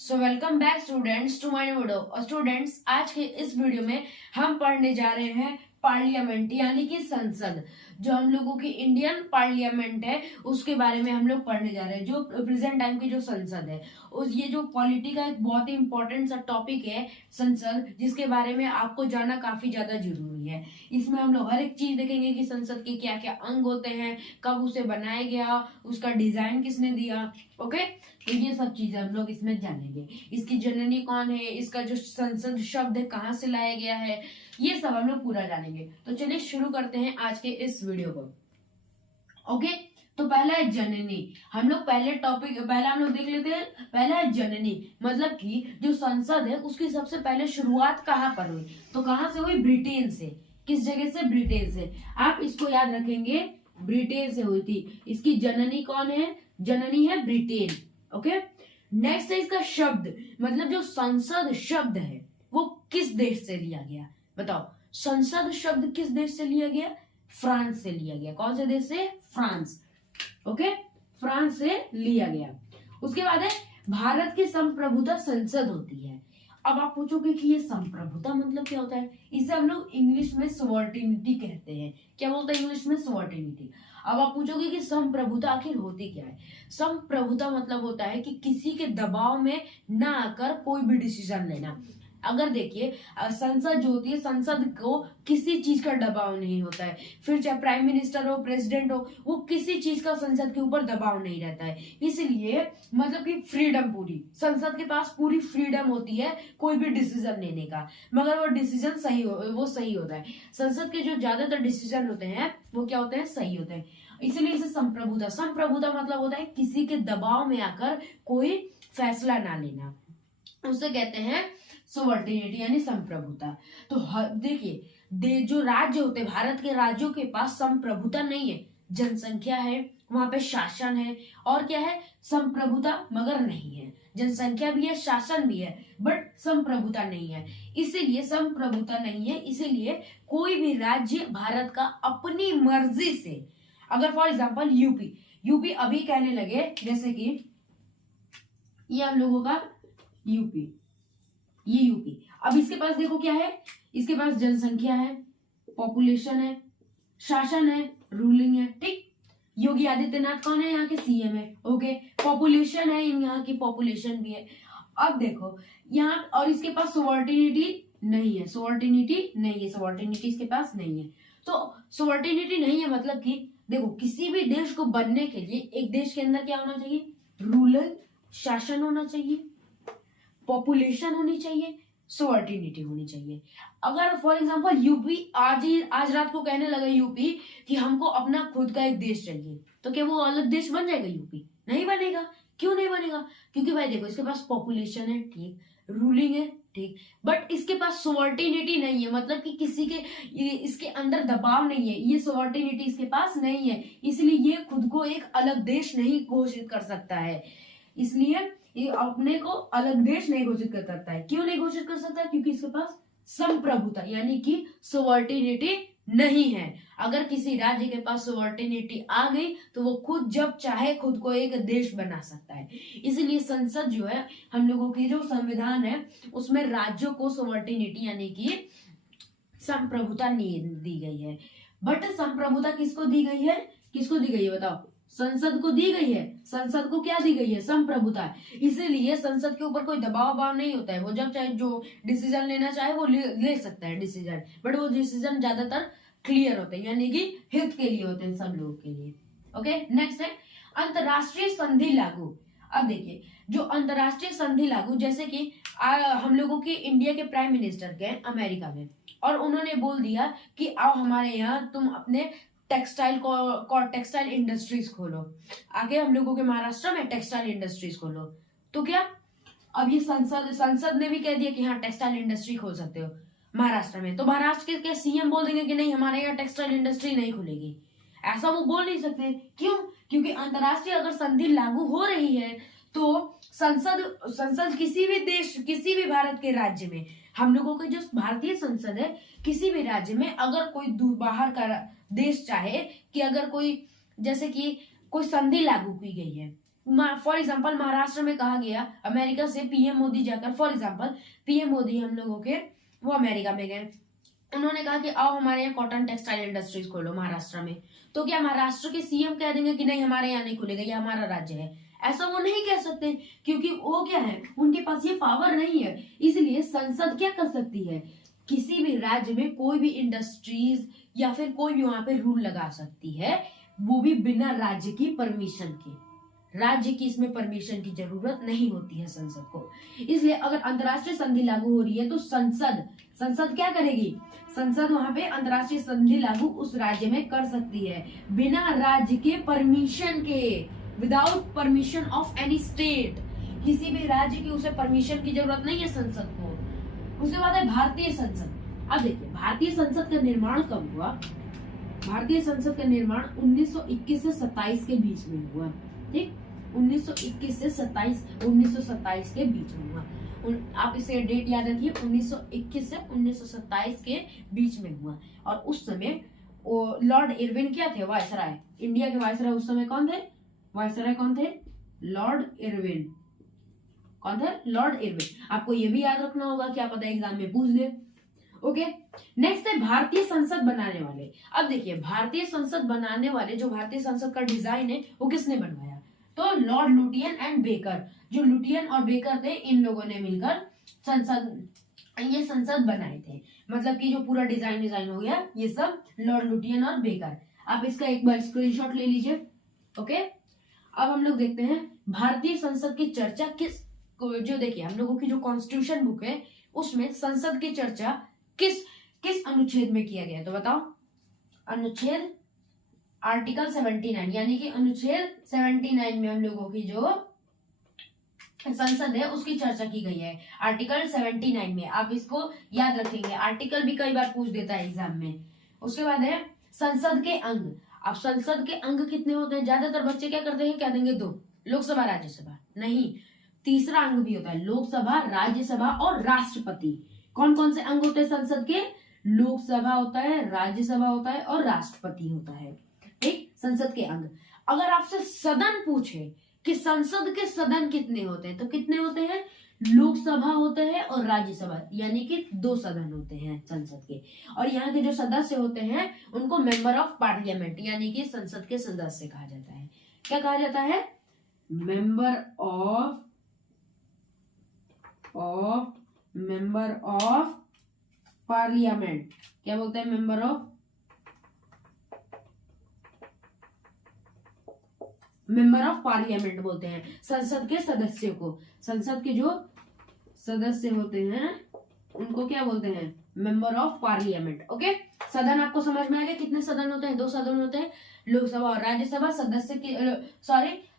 So welcome back students to my video. Students, आज के इस वीडियो में हम पढ़ने जा रहे हैं पार्लियामेंट यानी कि संसद। जो हम लोगों की इंडियन पार्लियामेंट है उसके बारे में हम लोग पढ़ने जा रहे हैं। जो प्रेजेंट टाइम की जो संसद है उस ये जो पॉलिटी का एक बहुत ही इंपॉर्टेंट सा टॉपिक है संसद, जिसके बारे में आपको जानना काफी ज्यादा जरूरी है। इसमें हम लोग हर एक चीज देखेंगे कि संसद के क्या क्या अंग होते हैं, कब उसे बनाया गया, उसका डिजाइन किसने दिया। ओके, तो ये सब चीजें हम लोग इसमें जानेंगे। इसकी जननी कौन है, इसका जो संसद शब्द है कहाँ से लाया गया है, ये सब हम लोग पूरा जानेंगे। तो चलिए शुरू करते हैं आज के इस वीडियो को। ओके, तो पहला है जननी। हम लोग पहले हम लोग देख लेते हैं। पहला है जननी, मतलब कि जो संसद है उसकी सबसे पहले शुरुआत कहाँ पर हुई, तो कहाँ से हुई? ब्रिटेन से। किस जगह से? ब्रिटेन से। आप इसको याद रखेंगे, ब्रिटेन से हुई थी। इसकी जननी कौन है? जननी है ब्रिटेन। ओके, नेक्स्ट है इसका शब्द, मतलब जो संसद शब्द है वो किस देश से लिया गया? बताओ, संसद शब्द किस देश से लिया गया? फ्रांस से लिया गया। कौन से देश से? फ्रांस। ओके, फ्रांस से लिया गया। उसके बाद है भारत की संप्रभुता संसद होती है। अब आप पूछोगे कि ये संप्रभुता मतलब क्या होता है? इसे हम लोग इंग्लिश में सॉवर्टिनिटी कहते हैं। क्या बोलते हैं इंग्लिश में? सॉवर्टिनिटी। अब आप पूछोगे कि संप्रभुता आखिर होती क्या है? संप्रभुता मतलब होता है कि किसी के दबाव में ना आकर कोई भी डिसीजन लेना। अगर देखिए, संसद जो होती है, संसद को किसी चीज का दबाव नहीं होता है। फिर चाहे प्राइम मिनिस्टर हो, प्रेसिडेंट हो, वो किसी चीज का संसद के ऊपर दबाव नहीं रहता है। इसलिए मतलब कि फ्रीडम, पूरी संसद के पास पूरी फ्रीडम होती है कोई भी डिसीजन लेने का, मगर वो डिसीजन सही होता है। संसद के जो ज्यादातर डिसीजन होते हैं वो क्या होते हैं? सही होते हैं। इसीलिए इसे संप्रभुता मतलब होता है किसी के दबाव में आकर कोई फैसला ना लेना, उसे कहते हैं सॉवर्टिनिटी यानी संप्रभुता। तो देखिए, जो राज्य होते हैं, भारत के राज्यों के पास संप्रभुता नहीं है। जनसंख्या है, वहां पे शासन है, और क्या है? संप्रभुता मगर नहीं है। जनसंख्या भी है, शासन भी है, बट संप्रभुता नहीं है। इसीलिए संप्रभुता नहीं है, इसीलिए कोई भी राज्य भारत का अपनी मर्जी से, अगर फॉर एग्जाम्पल यूपी अभी कहने लगे, जैसे कि ये हम लोगों का यूपी, ये यूपी। अब इसके पास देखो क्या है, इसके पास जनसंख्या है, पॉपुलेशन है, शासन है, रूलिंग है। ठीक, योगी आदित्यनाथ कौन है? यहाँ के सीएम है। ओके, पॉपुलेशन है, यहाँ की पॉपुलेशन भी है। अब देखो यहाँ, और इसके पास सॉवर्टिनिटी नहीं है। सॉवर्टिनिटी इसके पास नहीं है। तो सॉवर्टिनिटी नहीं है मतलब कि देखो, किसी भी देश को बनने के लिए एक देश के अंदर क्या होना चाहिए? रूलर, शासन होना चाहिए, पॉपुलेशन होनी चाहिए, सॉवर्टिनिटी होनी चाहिए। अगर फॉर एग्जांपल यूपी आज रात को कहने लगा यूपी कि हमको अपना खुद का एक देश चाहिए, तो क्या वो अलग देश बन जाएगा? यूपी नहीं बनेगा। क्यों नहीं बनेगा? क्योंकि भाई देखो, इसके पास पॉपुलेशन है, ठीक, रूलिंग है, ठीक, बट इसके पास सॉवर्टिनिटी नहीं है, मतलब कि किसी के इसके अंदर दबाव नहीं है। ये सॉवर्टिनिटी इसके पास नहीं है, इसलिए ये खुद को एक अलग देश नहीं घोषित कर सकता है। इसलिए ये अपने को अलग देश नहीं घोषित कर सकता है। क्यों नहीं घोषित कर सकता? क्योंकि इसके पास संप्रभुता यानी कि सॉवर्टिनिटी नहीं है। अगर किसी राज्य के पास सॉवर्टिनिटी आ गई तो वो खुद जब चाहे खुद को एक देश बना सकता है। इसलिए संसद जो है, हम लोगों की जो संविधान है, उसमें राज्यों को सॉवर्टिनिटी यानी कि संप्रभुता नहीं दी गई है। बट संप्रभुता किसको दी गई है? किसको दी गई है बताओ? संसद को दी गई है। संसद को क्या दी गई है? संप्रभुता। इसीलिए संसद के ऊपर कोई दबाव नहीं होता है। वो जब चाहे जो डिसीजन लेना चाहे वो ले सकता है डिसीजन, बट वो डिसीजन ज्यादातर क्लियर होते हैं, यानी कि हित के लिए होते हैं, सब लोगों के लिए। ओके, नेक्स्ट है अंतरराष्ट्रीय संधि लागू। अब देखिए, जो अंतरराष्ट्रीय संधि लागू, जैसे कि हम लोगों के इंडिया के प्राइम मिनिस्टर गए अमेरिका में और उन्होंने बोल दिया कि आओ हमारे यहाँ तुम अपने टेक्सटाइल इंडस्ट्रीज खोलो। आगे हम लोगों के महाराष्ट्र में टेक्सटाइल इंडस्ट्रीज खोलो। तो क्या अब ये संसद ने भी कह दिया कि हाँ टेक्सटाइल इंडस्ट्री खोल सकते हो महाराष्ट्र में, तो महाराष्ट्र के सीएम बोल देंगे कि नहीं, हमारे यहाँ टेक्सटाइल इंडस्ट्री नहीं खुलेगी? ऐसा वो बोल नहीं सकते। क्यों? क्योंकि अंतरराष्ट्रीय अगर संधि लागू हो रही है तो संसद किसी भी भारत के राज्य में, हम लोगों के जो भारतीय संसद है, किसी भी राज्य में अगर कोई बाहर का देश चाहे कि अगर कोई, जैसे कि कोई संधि लागू की गई है, फॉर एग्जाम्पल महाराष्ट्र में कहा गया, अमेरिका से पीएम मोदी जाकर, फॉर एग्जाम्पल पीएम मोदी हम लोगों के वो अमेरिका में गए, उन्होंने कहा कि आओ हमारे यहाँ कॉटन टेक्सटाइल इंडस्ट्रीज खोलो महाराष्ट्र में, तो क्या महाराष्ट्र के सीएम कह देंगे कि नहीं हमारे यहाँ नहीं खुलेगा, ये हमारा राज्य है? ऐसा वो नहीं कह सकते, क्योंकि वो क्या है, उनके पास ये पावर नहीं है। इसलिए संसद क्या कर सकती है, किसी भी राज्य में कोई भी इंडस्ट्रीज या फिर कोई भी वहां पे रूल लगा सकती है, वो भी बिना राज्य की परमिशन के। राज्य की इसमें परमिशन की जरूरत नहीं होती है संसद को। इसलिए अगर अंतर्राष्ट्रीय संधि लागू हो रही है तो संसद क्या करेगी, संसद वहां पे अंतर्राष्ट्रीय संधि लागू उस राज्य में कर सकती है बिना राज्य के परमिशन के, without permission of any state. किसी भी राज्य की उसे परमिशन की जरूरत नहीं है संसद को। उसके बाद है भारतीय संसद। अब देखिए भारतीय संसद का निर्माण कब हुआ, भारतीय संसद का निर्माण 1921 से 27 के बीच में हुआ, ठीक, 1921 से 1927 के बीच में हुआ। आप इसे डेट याद रखिए, 1921 से 1927 के बीच में हुआ। और उस समय लॉर्ड इरविन क्या थे, वायसराय, इंडिया के वायसराय उस समय कौन थे, वायसराय कौन थे, लॉर्ड इरविन। कौन थे, लॉर्ड इरविन। आपको ये भी याद रखना होगा, क्या पता एग्जाम में पूछ दे। ओके, नेक्स्ट है भारतीय संसद बनाने वाले। अब देखिए भारतीय संसद बनाने वाले, जो भारतीय संसद का डिजाइन है वो किसने बनवाया, तो लॉर्ड लुटियन एंड बेकर। जो लुटियन और बेकर थे, इन लोगों ने मिलकर ये संसद बनाए थे। मतलब कि जो पूरा डिजाइन हो गया ये सब लॉर्ड लुटियन और बेकर। आप इसका एक बार स्क्रीनशॉट ले लीजिए। ओके, अब हम लोग देखते हैं भारतीय संसद की चर्चा किस, जो देखिए हम लोगों की जो कॉन्स्टिट्यूशन बुक है उसमें संसद की चर्चा किस अनुच्छेद में किया गया, तो बताओ। अनुच्छेद आर्टिकल 79, यानी कि अनुच्छेद 79 में हम लोगों की जो संसद है उसकी चर्चा की गई है, आर्टिकल 79 में। आप इसको याद रखेंगे, आर्टिकल भी कई बार पूछ देता है एग्जाम में। उसके बाद है संसद के अंग। अब संसद के अंग कितने होते हैं, ज्यादातर बच्चे क्या करते हैं, क्या देंगे, 2, लोकसभा राज्यसभा। नहीं, तीसरा अंग भी होता है, लोकसभा, राज्यसभा और राष्ट्रपति। कौन कौन से अंग होते हैं संसद के, लोकसभा होता है, राज्यसभा होता है और राष्ट्रपति होता है, ठीक, संसद के अंग। अगर आपसे सदन पूछे कि संसद के सदन कितने होते हैं, तो कितने होते हैं, लोकसभा होते हैं और राज्यसभा, यानी कि 2 सदन होते हैं संसद के। और यहाँ के जो सदस्य होते हैं उनको मेंबर ऑफ पार्लियामेंट, यानी कि संसद के सदस्य कहा जाता है। क्या कहा जाता है, मेंबर ऑफ पार्लियामेंट। क्या बोलते हैं, मेंबर ऑफ पार्लियामेंट बोलते हैं संसद के सदस्यों को। संसद के जो सदस्य होते हैं उनको क्या बोलते हैं, मेंबर ऑफ पार्लियामेंट। ओके, सदन आपको समझ में आ गया, कितने सदन होते हैं, 2 सदन होते हैं, लोकसभा और राज्यसभा। सदस्य के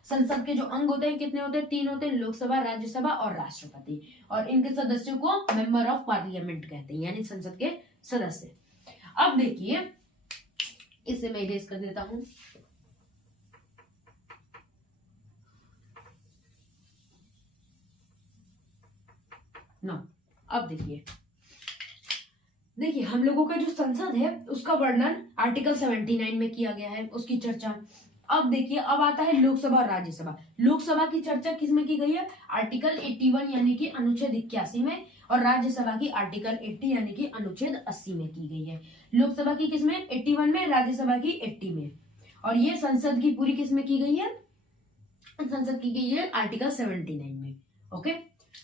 संसद के जो अंग होते हैं कितने होते हैं, 3 होते हैं, लोकसभा, राज्यसभा और राष्ट्रपति। और इनके सदस्यों को मेंबर ऑफ पार्लियामेंट कहते हैं, यानी संसद के सदस्य। अब देखिए, इसे मैं इरेज कर देता हूं। अब देखिए हम लोगों का जो संसद है उसका वर्णन आर्टिकल 79 में किया गया है, उसकी चर्चा। अब देखिए, अब आता है लोकसभा और राज्यसभा। लोकसभा की चर्चा किसमें की गई है, आर्टिकल 81 यानी कि अनुच्छेद 81 में, और राज्यसभा की आर्टिकल 80 यानी कि अनुच्छेद 80 में की गई है। लोकसभा की किसमें, 81 में, राज्यसभा की 80 में। और ये संसद की पूरी किसमें की गई है, संसद की गई है आर्टिकल 79 में। ओके,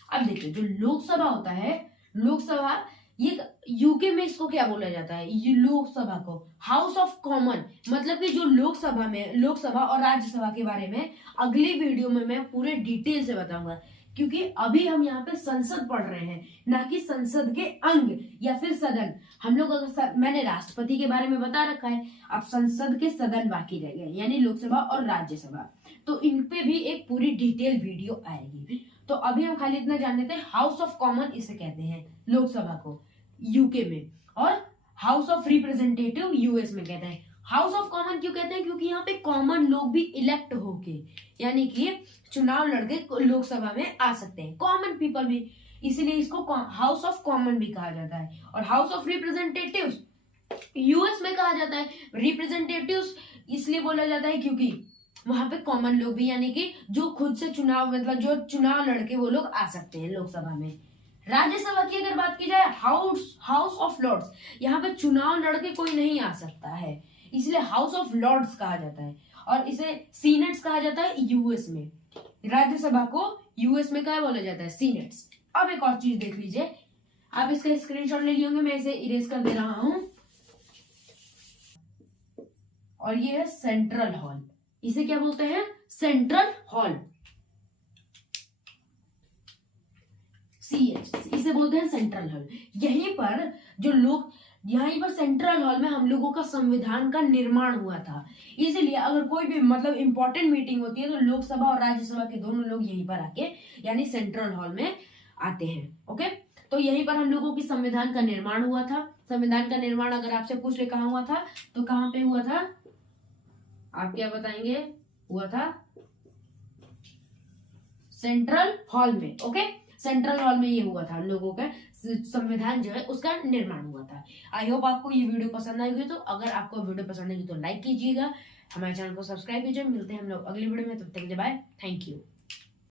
अब देखिए जो लोकसभा होता है, लोकसभा, ये यूके में इसको क्या बोला जाता है, ये लोकसभा को हाउस ऑफ कॉमन। मतलब कि जो लोकसभा में, लोकसभा और राज्यसभा के बारे में अगली वीडियो में मैं पूरे डिटेल से बताऊंगा, क्योंकि अभी हम यहाँ पे संसद पढ़ रहे हैं, ना कि संसद के अंग या फिर सदन। हम लोग अगर मैंने राष्ट्रपति के बारे में बता रखा है, अब संसद के सदन बाकी रह गए, यानी लोकसभा और राज्यसभा, तो इन पे भी एक पूरी डिटेल वीडियो आएगी। तो अभी हम खाली इतना जान लेते हैं, हाउस ऑफ कॉमन इसे कहते हैं लोकसभा को यूके में, और हाउस ऑफ रिप्रेजेंटेटिव यूएस में कहते हैं। हाउस ऑफ कॉमन क्यों कहते हैं, क्योंकि यहाँ पे कॉमन लोग भी इलेक्ट होके, यानी कि चुनाव लड़के लोकसभा में आ सकते हैं, कॉमन पीपल भी, इसीलिए इसको हाउस ऑफ कॉमन भी कहा जाता है। और हाउस ऑफ रिप्रेजेंटेटिव्स यूएस में कहा जाता है। रिप्रेजेंटेटिव्स इसलिए बोला जाता है क्योंकि वहां पे कॉमन लोग भी, यानी कि जो खुद से चुनाव मतलब जो चुनाव लड़के वो लोग आ सकते हैं लोकसभा में। राज्यसभा की अगर बात की जाए, हाउस ऑफ लॉर्ड्स, यहाँ पे चुनाव लड़के कोई नहीं आ सकता है, इसलिए हाउस ऑफ लॉर्ड्स कहा जाता है, और इसे सीनेट्स कहा जाता है यूएस में। राज्यसभा को यूएस में क्या बोला जाता है? सीनेट्स। अब एक और चीज देख लीजिए, आप इसका स्क्रीनशॉट ले लिए होंगे, मैं इसे इरेज कर दे रहा हूं। और ये है सेंट्रल हॉल, इसे क्या बोलते हैं? सेंट्रल हॉल, इसे बोलते हैं सेंट्रल हॉल। यहीं पर जो लोग, यहीं पर सेंट्रल हॉल में हम लोगों का संविधान का निर्माण हुआ था, इसीलिए अगर कोई भी मतलब इंपॉर्टेंट मीटिंग होती है तो लोकसभा और राज्यसभा के दोनों लोग यहीं पर आके यानी सेंट्रल हॉल में आते हैं। ओके, तो यहीं पर हम लोगों की संविधान का निर्माण हुआ था। संविधान का निर्माण अगर आपसे पूछ ले कहाँ हुआ था, तो कहाँ पे हुआ था? आप क्या बताएंगे? हुआ था सेंट्रल हॉल में। ओके, सेंट्रल हॉल में ये हुआ था, लोगों का संविधान जो है उसका निर्माण हुआ था। आई होप आपको ये वीडियो पसंद आई होगी, तो अगर आपको वीडियो पसंद आई तो लाइक कीजिएगा, हमारे चैनल को सब्सक्राइब कीजिए। मिलते हैं हम लोग अगली वीडियो में, तब तक के लिए बाय, थैंक यू।